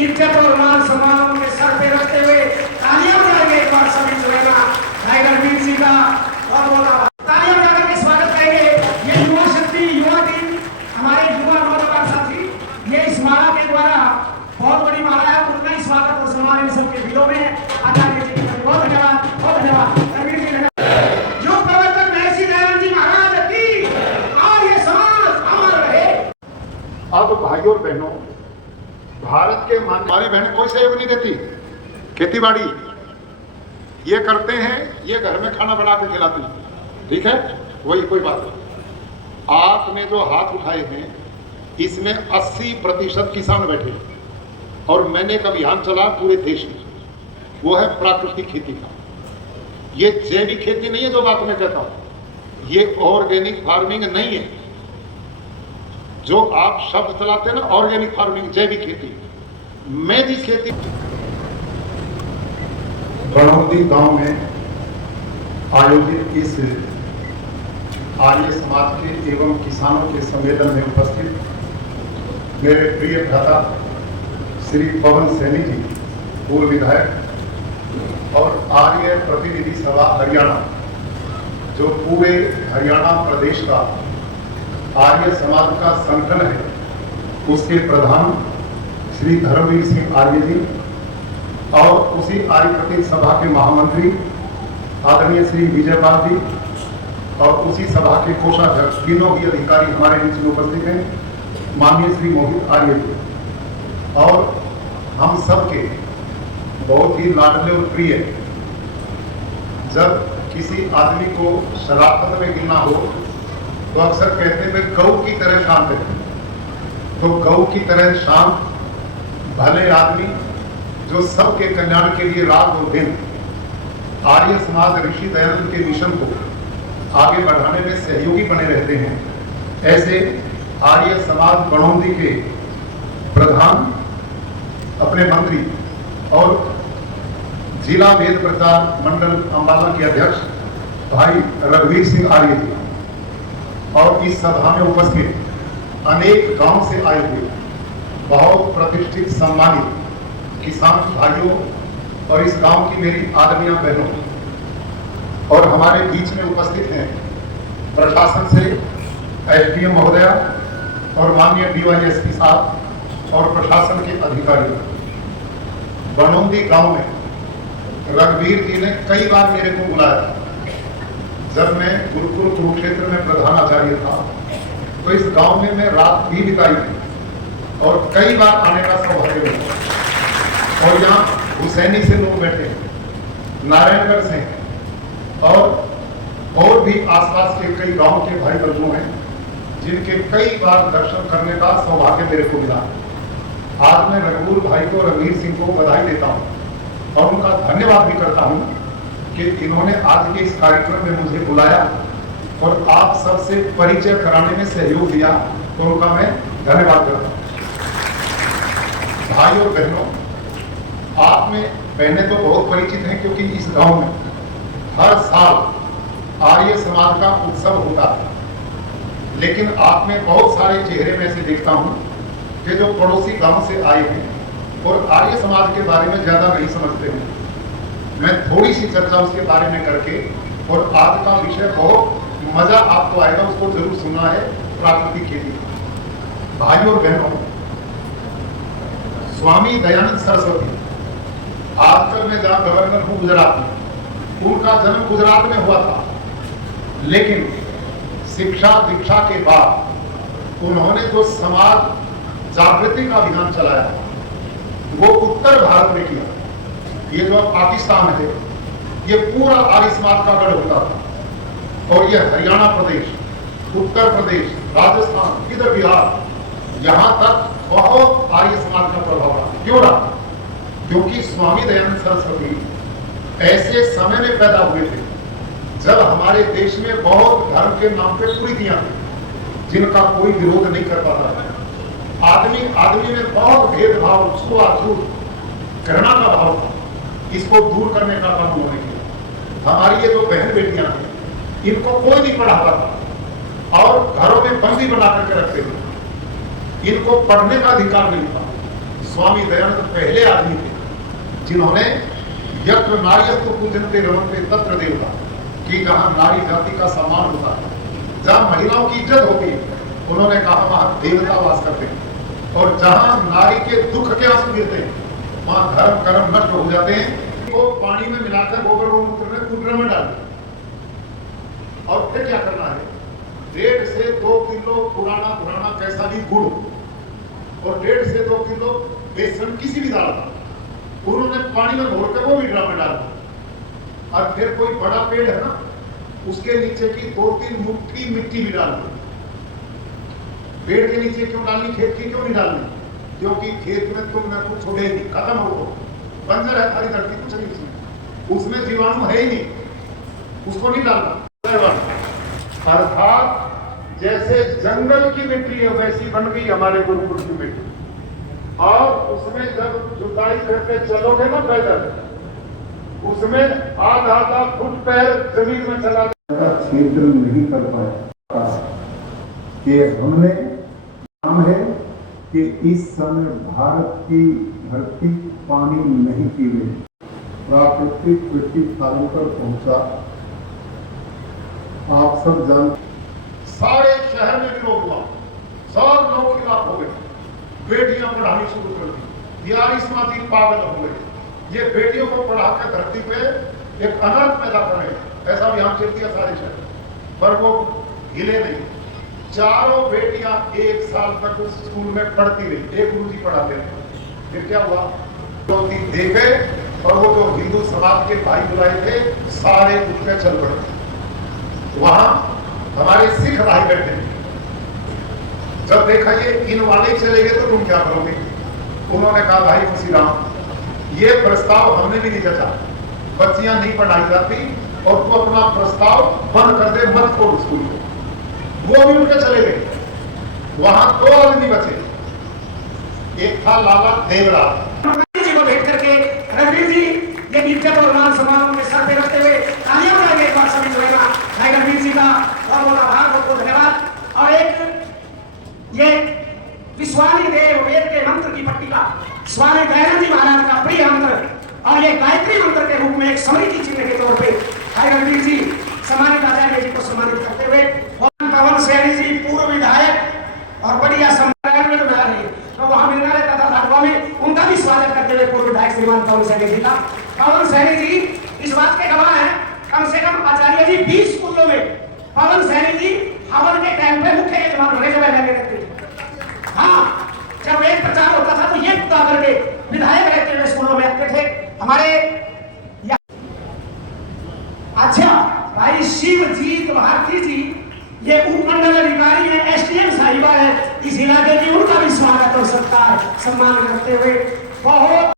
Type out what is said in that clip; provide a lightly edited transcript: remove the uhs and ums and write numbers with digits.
इज्जत और मान सम्मान के सर पे रखते हुए तालियां बजाएंगे एक बार सभी जो है ना भाई रणवीर सिंह का बहुत बहुत तालियां बजा करके स्वागत करेंगे। ये युवा शक्ति युवा टीम हमारे युवा नौजवान साथी ये इस माला के द्वारा बहुत बड़ी माला है, उनका ही स्वागत और सम्मान इन सबके दिलों में आचार्य जी का बहुत धन्यवाद, बहुत धन्यवाद रणवीर जी। जो प्रवर्तक महर्षि दयानंद जी महाराज की और ये समाज अमर रहे। अब भाइयों और बहनों, भारत के हमारी बहनें कोई सहयोग नहीं देती, खेती बाड़ी ये करते हैं, ये घर में खाना बना के खिलाती, ठीक है, वही कोई बात नहीं। आपने जो हाथ उठाए हैं इसमें 80% किसान बैठे और मैंने एक अभियान चला पूरे देश में, वो है प्राकृतिक खेती का। ये जैविक खेती नहीं है जो बात मैं कहता हूं, ये ऑर्गेनिक फार्मिंग नहीं है जो आप शब्द चलाते हैं ना, ऑर्गेनिक फार्मिंग जैविक खेती। मैं जिस खेती गणौती गांव में आयोजित इस आर्य समाज के एवं किसानों के सम्मेलन में उपस्थित मेरे प्रिय भ्राता श्री पवन सैनी जी, पूर्व विधायक और आर्य प्रतिनिधि सभा हरियाणा, जो पूरे हरियाणा प्रदेश का आर्य समाज का संगठन है, उसके प्रधान श्री धर्मवीर सिंह आर्य जी और उसी आर्य प्रतिनिधि सभा के महामंत्री आदरणीय श्री विजयपाल जी और उसी सभा के कोषाध्यक्ष, तीनों भी अधिकारी हमारे बीच में उपस्थित हैं, माननीय श्री मोहित आर्य जी, और हम सबके बहुत ही लाडले और प्रिय, जब किसी आदमी को शराफत में गिनना हो तो अक्सर कहते हैं वे गऊ की तरह शांत है। तो गऊ की तरह शांत भले आदमी जो सबके कल्याण के लिए रात और दिन आर्य समाज ऋषि दयानंद के मिशन को आगे बढ़ाने में सहयोगी बने रहते हैं, ऐसे आर्य समाज गणौती के प्रधान, अपने मंत्री और जिला वेद प्रचार मंडल अंबाला के अध्यक्ष भाई रणवीर सिंह आर्य जी और इस सभा में उपस्थित अनेक गांव से आए हुए बहुत प्रतिष्ठित सम्मानित किसान भाइयों और इस गांव की मेरी आदरणीय बहनों, और हमारे बीच में उपस्थित हैं प्रशासन से एसडीएम महोदया और माननीय डीवाईएसपी साहब और प्रशासन के अधिकारी। गणौती गांव में रणवीर जी ने कई बार मेरे को बुलाया था। जब मैं गुरुकुल कुरुक्षेत्र में प्रधानाचार्य था तो इस गांव में मैं रात भी बिताई थी और कई बार आने का सौभाग्य मिला। और यहाँ हुसैनी से लोग बैठे हैं, नारायणगढ़ से हैं और भी आसपास के कई गांव के भाई बंधु हैं जिनके कई बार दर्शन करने का सौभाग्य मेरे को मिला। आज मैं रघुवर भाई को, रणवीर सिंह को बधाई देता हूँ और उनका धन्यवाद भी करता हूँ कि इन्होंने आज के इस कार्यक्रम में मुझे बुलाया और आप सबसे परिचय कराने में सहयोग दिया, तो उनका मैं धन्यवाद करता हूँ। भाई और बहनों, आप में बहनें तो बहुत परिचित हैं क्योंकि इस गांव में हर साल आर्य समाज का उत्सव होता है, लेकिन आप में बहुत सारे चेहरे में से देखता हूं कि जो पड़ोसी गांव से आए हैं और आर्य समाज के बारे में ज्यादा नहीं समझते हैं। मैं थोड़ी सी चर्चा उसके बारे में करके, और आज का विषय बहुत मजा आपको आएगा, उसको जरूर सुनना है, प्राकृतिक खेती। भाइयों और बहनों, स्वामी दयानंद सरस्वती, आजकल मैं जहां गवर्नर हूं गुजरात में, उनका जन्म गुजरात में हुआ था, लेकिन शिक्षा दीक्षा के बाद उन्होंने जो समाज जागृति का अभियान चलाया वो उत्तर भारत में किया। ये जो पाकिस्तान है ये पूरा आर्य समाज का गढ़ होता था, और ये हरियाणा प्रदेश, उत्तर प्रदेश, राजस्थान, इधर बिहार, यहां तक बहुत आर्य समाज का प्रभाव रहा। क्यों रहा? क्योंकि स्वामी दयानंद सरस्वती ऐसे समय में पैदा हुए थे जब हमारे देश में बहुत धर्म के नाम पे कुरीतियां थी जिनका कोई विरोध नहीं कर पाता था। आदमी आदमी में बहुत भेदभाव, छुआछूत, घृणा का भाव था। इसको दूर करने का काम उन्होंने किया। हमारी ये जो बहन बेटियां हैं इनको कोई नहीं पढ़ाता था और घरों में बंदी बना करके रखते थे। इनको पढ़ने का अधिकार नहीं था। स्वामी दयानंद पहले आदमी थे जिन्होंने यत्र नार्यत्व पूजनते रमन्ते तत्र देवता कि जहां नारी जाति का सम्मान होता है, जहां महिलाओं की इज्जत होती है, उन्होंने कहा वहां देवता वास करते हैं। और जहां नारी के दुख के आंसू गिरते हैं वहां धर्म कर्म नष्ट हो जाते हैं। वो पानी में मिलाकर गोबर गोमूत्र में कुंडा में डाल और फिर क्या करना है, 1.5 से 2 किलो पुराना कैसा भी गुड़ और 1.5 से 2 किलो बेसन किसी भी दाल का उन्होंने पानी में घोल कर वो भी ड्रम में डाला। और फिर कोई बड़ा पेड़ है ना, उसके नीचे की 2-3 मुट्ठी मिट्टी भी डाल दो। पेड़ के नीचे क्यों डालनी, खेत की क्यों नहीं डालनी? क्योंकि खेत में तुम न कुछ छोड़े नहीं, खत्म हो, बंजर है सारी धरती, कुछ नहीं, उसमें जीवाणु है ही नहीं, उसको नहीं डालना। अर्थात जैसे जंगल की मिट्टी है वैसी बन गई हमारे गुरुकुल की मिट्टी। और उसमें जब जुताई करके चलोगे ना पैदल, उसमें आधा फुट पैर जमीन में चला क्षेत्र नहीं कर पाया कि हमने नाम है कि इस समय भारत की धरती पानी नहीं पी रही, प्राकृतिक कृषि स्थान पर पहुंचा। आप सब जानते, सारे शहर में विरोध हुआ, सब लोग खिलाफ हो गए, बेटियां पढ़ानी शुरू कर दी, बिहारी समाजी पागल हो गए, ये बेटियों को पढ़ाकर धरती पे एक अनर्थ पैदा करे, ऐसा अभियान चल दिया सारे शहर, पर वो हिले नहीं। चारों बेटियां 1 साल तक उस स्कूल में पढ़ती रही, एक गुरुजी पढ़ाते रहे। फिर क्या हुआ, तो देखे और वो जो हिंदू समाज के भाई बुलाए थे सारे उठ के चल पड़े। वहां हमारे सिख भाई बैठे, जब देखा ये इन वाले चले गए तो तुम क्या करोगे? उन्होंने कहा भाई खुशी राम, ये प्रस्ताव हमने भी नहीं जचा, बच्चियां नहीं पढ़ाई जाती और तू अपना प्रस्ताव बंद कर दे, मत खोल स्कूल को। वो भी उनके चले गए। वहां 2 आदमी बचे, एक था लाला देवराज जी को भेंट करके रणवीर जी ये इज्जत और मान सम्मान उनके सर पे रखते हुए तालियां बजाएंगे एक बार सभी जो है ना भाई रणवीर जी का बहुत बहुत आभार, बहुत बहुत धन्यवाद। और एक ये विश्वानी देव वेद के मंत्र की पट्टिका स्वामी दयानंद जी महाराज का प्रिय मंत्र और ये गायत्री मंत्र के रूप में एक स्मृति चिन्ह के तौर पे भाई रणवीर जी सम्मानित आचार्य जी को सम्मानित करते हुए पवन सैनी जी पूर्व विधायक और बढ़िया सम्मान में बना रही है, तो वहां मिलना रहता था भागवा में, उनका भी स्वागत करते हुए पूर्व विधायक श्रीमान पवन सैनी जी का। पवन सैनी जी इस बात के गवाह हैं, कम से कम आचार्य जी 20 स्कूलों में पवन सैनी जी हवन के टाइम पे मुख्य यजमान बने जब रहने लगते। हाँ, जब एक प्रचार होता था तो ये पुता करके विधायक रहते हुए स्कूलों में आते थे हमारे। अच्छा भाई शिवजीत भारती जी ये उपमंडल अधिकारी है, एसडीएम साहिबा है इस इलाके की, उनका भी स्वागत और सत्कार सम्मान करते हुए बहुत